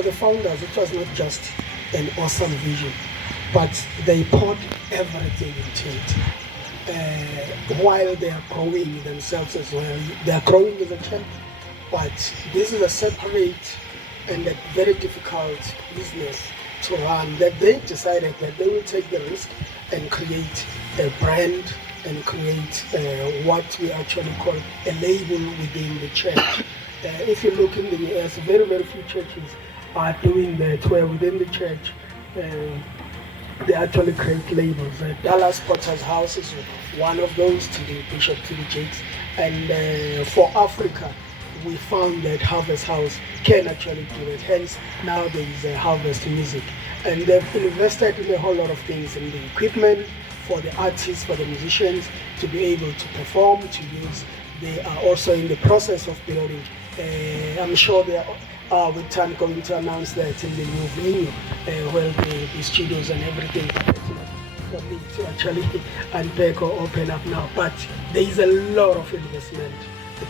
for the founders, it was not just an awesome vision, but they poured everything into it. While they are growing themselves as well, they are growing as a church, but this is a separate and a very difficult business to run, that they decided that they will take the risk and create a brand and create what we actually call a label within the church. If you look in the US, very, very few churches are doing that, where within the church they actually create labels. Dallas Potter's House is one of those, to the Bishop, to the Jakes. And for Africa, we found that Harvest House can actually do it. Hence, now there is a Harvest Music. And they've invested in a whole lot of things, in the equipment for the artists, for the musicians to be able to perform, to use. They are also in the process of building. I'm sure they are with time going to announce that in the new venue, where the studios and everything. For me to actually unpack or open up now, but there is a lot of investment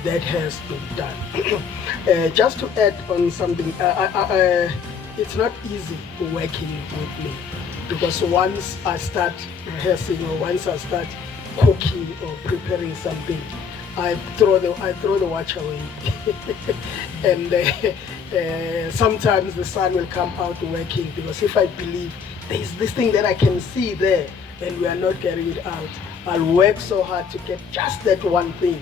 that has been done. Just to add on something, it's not easy working with me, because once I start rehearsing or once I start cooking or preparing something, I throw the watch away. And sometimes the sun will come out working, because if I believe there is this thing that I can see there and we are not getting it out, I'll work so hard to get just that one thing.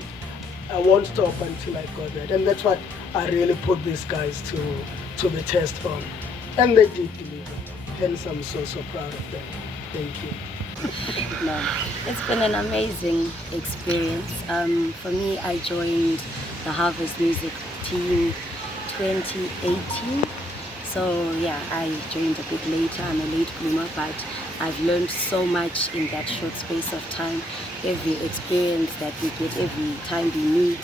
I won't stop until I got that. And that's what I really put these guys to the test on. And they did deliver. Hence I'm so proud of them. Thank you. No, it's been an amazing experience. For me, I joined the Harvest Music team 2018. So yeah, I joined a bit later. I'm a late bloomer, but I've learned so much in that short space of time. Every experience that we get, every time we meet,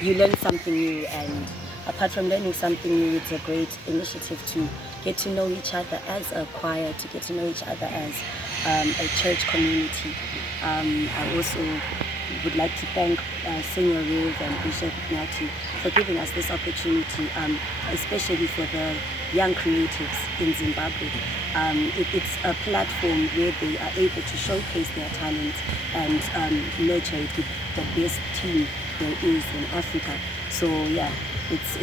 you learn something new. And apart from learning something new, it's a great initiative to get to know each other as a choir, to get to know each other as a church community. I also would like to thank Senior Rev and Bishop Nyati for giving us this opportunity, especially for the young creatives in Zimbabwe. It's a platform where they are able to showcase their talent and nurture it with the best team there is in Africa. So yeah, it's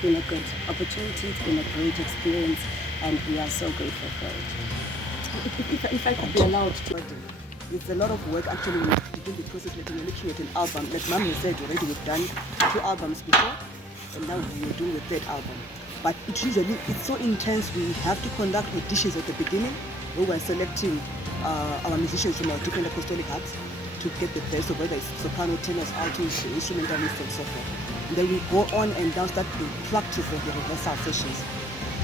been a good opportunity, it's been a great experience, and we are so grateful for it. If I could be allowed to, it's a lot of work actually when you begin the process, like when you're looking at an album. Like Mom has said already, we've done 2 albums before, and now we're doing the 3rd album. But it's so intense. We have to conduct auditions at the beginning, where we're selecting our musicians from our different apostolic hubs to get the best of, whether it's soprano, tenors, altos, instrumentalists, and so forth. And then we go on and down start the practice of the rehearsal sessions.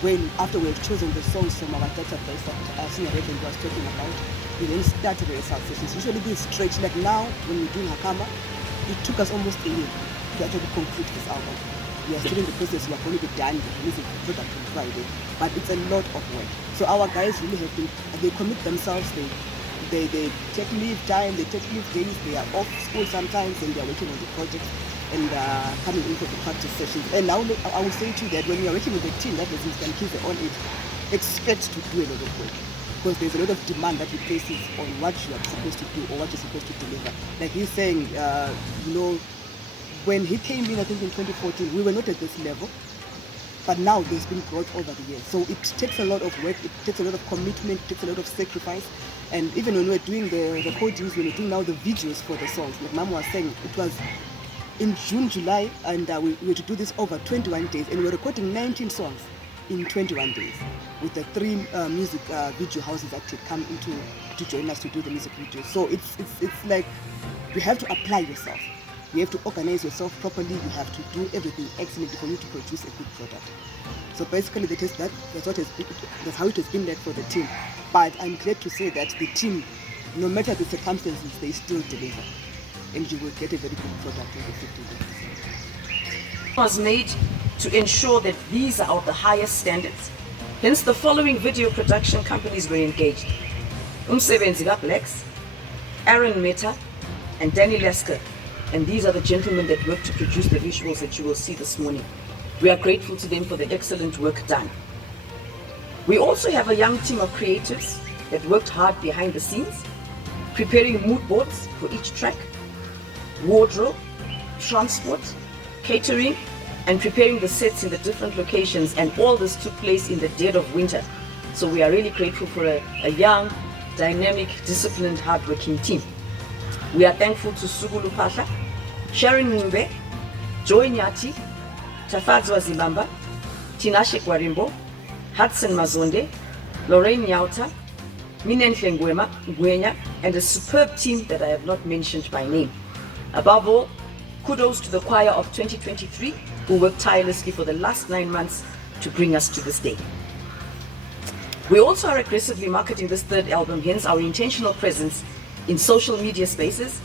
When after we've chosen the songs from our database that Senior Reverend was talking about, we then start the rehearsal sessions. Usually this stretch, like now when we're doing Hakama, it took us almost a year to actually complete this album. We are still in the process. We are going to be done with releasing product on Friday, but it's a lot of work. So our guys really have to, they commit themselves. They take leave time, they take leave days, they are off school sometimes, and they are working on the project and coming in for the practice sessions. And now I will say to you that when you are working with a team that is Mkhize on it, expect to do a lot of work, because there's a lot of demand that he places on what you are supposed to do or what you're supposed to deliver. Like he's saying, when he came in, I think in 2014, we were not at this level, but now there's been growth over the years. So it takes a lot of work, it takes a lot of commitment, it takes a lot of sacrifice. And even when we're doing the recordings, when we're doing now the videos for the songs, like Mama was saying, it was in June, July, and we were to do this over 21 days, and we were recording 19 songs in 21 days with the 3 music video houses that had come to join us to do the music videos. So it's like you have to apply yourself. You have to organize yourself properly. You have to do everything excellently for you to produce a good product. So basically, that's how it has been like for the team. But I'm glad to say that the team, no matter the circumstances, they still deliver, and you will get a very good product in the 15 days. Was made to ensure that these are of the highest standards. Hence, the following video production companies were engaged: Umsebenzi Blacks, Aaron Meta, and Danny Lesker. And these are the gentlemen that worked to produce the visuals that you will see this morning. We are grateful to them for the excellent work done. We also have a young team of creatives that worked hard behind the scenes, preparing mood boards for each track, wardrobe, transport, catering, and preparing the sets in the different locations, and all this took place in the dead of winter. So we are really grateful for a young, dynamic, disciplined, hardworking team. We are thankful to Sugulu Pasha, Sharon Mumbe, Joy Nyati, Tafadzwa Zibamba, Tinashe Kwarimbo, Hudson Mazonde, Lorraine Nyauta, Minenhle Ngwenya, and a superb team that I have not mentioned by name. Above all, kudos to the choir of 2023 who worked tirelessly for the last 9 months to bring us to this day. We also are aggressively marketing this third album, hence our intentional presence in social media spaces,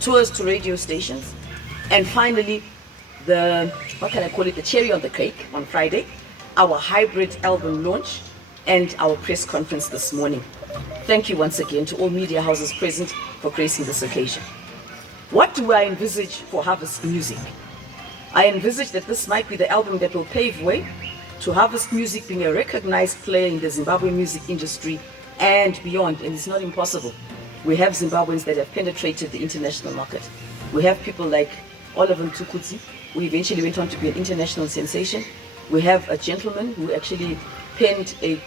tours to radio stations, and finally, the cherry on the cake on Friday, our hybrid album launch and our press conference this morning. Thank you once again to all media houses present for gracing this occasion. What do I envisage for Harvest Music? I envisage that this might be the album that will pave way to Harvest Music being a recognized player in the Zimbabwe music industry and beyond, and it's not impossible. We have Zimbabweans that have penetrated the international market. We have people like Oliver Mtukudzi, who eventually went on to be an international sensation. We have a gentleman who actually penned a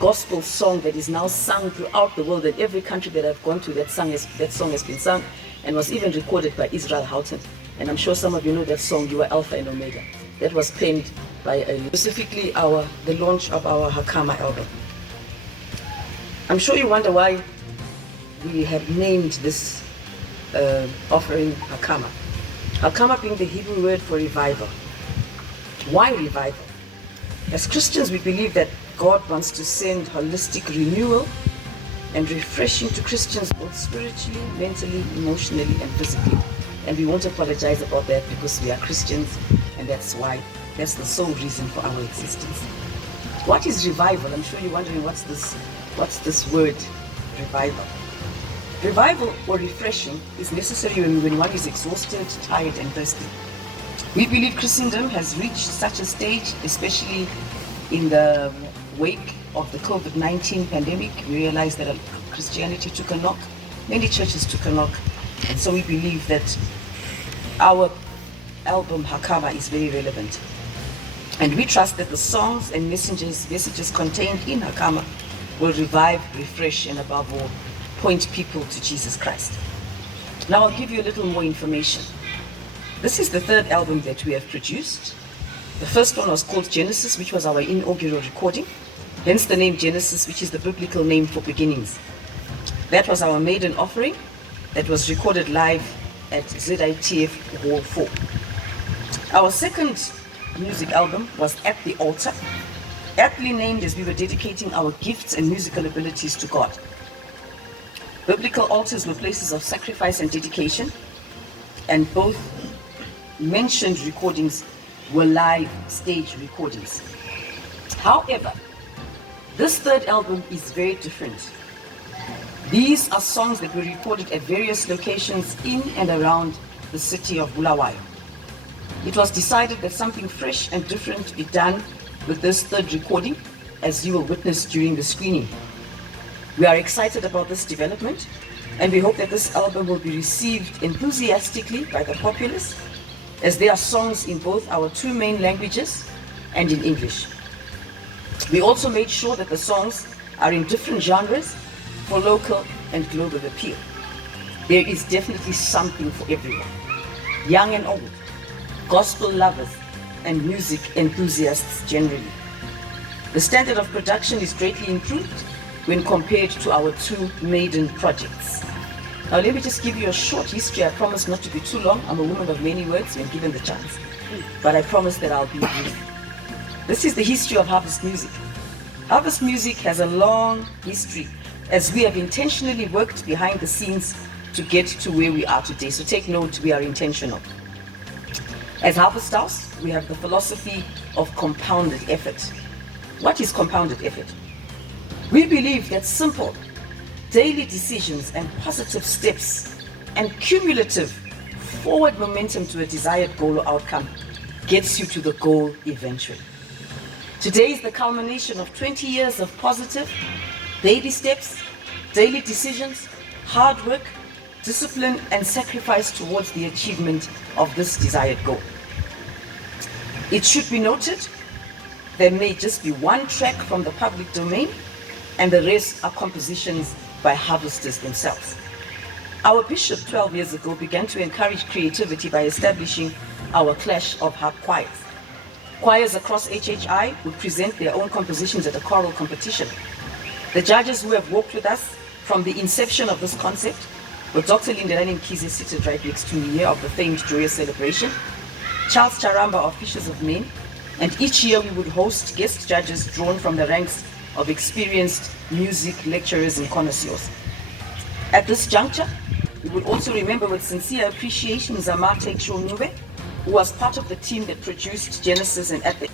gospel song that is now sung throughout the world, and every country that I've gone to, that song has been sung and was even recorded by Israel Houghton. And I'm sure some of you know that song, You Are Alpha and Omega. That was penned by specifically the launch of our Hakama album. I'm sure you wonder why we have named this offering Hakama. Hakama being the Hebrew word for revival. Why revival? As Christians, we believe that God wants to send holistic renewal and refreshing to Christians, both spiritually, mentally, emotionally, and physically. And we won't apologize about that because we are Christians, and that's the sole reason for our existence. What is revival? I'm sure you're wondering what's this word, revival. Revival or refreshing is necessary when one is exhausted, tired, and thirsty. We believe Christendom has reached such a stage, especially in the wake of the COVID-19 pandemic. We realized that Christianity took a knock, many churches took a knock, and so we believe that our album Hakama is very relevant. And we trust that the songs and messages contained in Hakama will revive, refresh, and above all, point people to Jesus Christ. Now I'll give you a little more information. This is the third album that we have produced. The first one was called Genesis, which was our inaugural recording, hence the name Genesis, which is the biblical name for beginnings. That was our maiden offering that was recorded live at ZITF Hall 4. Our second music album was At the Altar, aptly named as we were dedicating our gifts and musical abilities to God. Biblical altars were places of sacrifice and dedication, and both mentioned recordings were live stage recordings. However, this third album is very different. These are songs that were recorded at various locations in and around the city of Bulawayo. It was decided that something fresh and different be done with this third recording, as you will witness during the screening. We are excited about this development, and we hope that this album will be received enthusiastically by the populace, as there are songs in both our two main languages and in English. We also made sure that the songs are in different genres for local and global appeal. There is definitely something for everyone, young and old, gospel lovers, and music enthusiasts generally. The standard of production is greatly improved when compared to our two maiden projects. Now let me just give you a short history. I promise not to be too long. I'm a woman of many words when given the chance, but I promise that I'll be brief. This is the history of Harvest Music. Harvest Music has a long history, as we have intentionally worked behind the scenes to get to where we are today. So take note, we are intentional. As Harvest House, we have the philosophy of compounded effort. What is compounded effort? We believe that simple, daily decisions and positive steps and cumulative forward momentum to a desired goal or outcome gets you to the goal eventually. Today is the culmination of 20 years of positive baby steps, daily decisions, hard work, discipline, and sacrifice towards the achievement of this desired goal. It should be noted, there may just be one track from the public domain, and the rest are compositions by harvesters themselves. Our bishop 12 years ago began to encourage creativity by establishing our Clash of Harp Choirs. Choirs across HHI would present their own compositions at a choral competition. The judges who have worked with us from the inception of this concept were Dr. Lindelani Mkhize, seated right next to me here, of the famed Joyous Celebration, Charles Charamba of Fishers of Men, and each year we would host guest judges drawn from the ranks of experienced music lecturers and connoisseurs. At this juncture, we would also remember with sincere appreciation Zamate Chonube, who was part of the team that produced Genesis and at the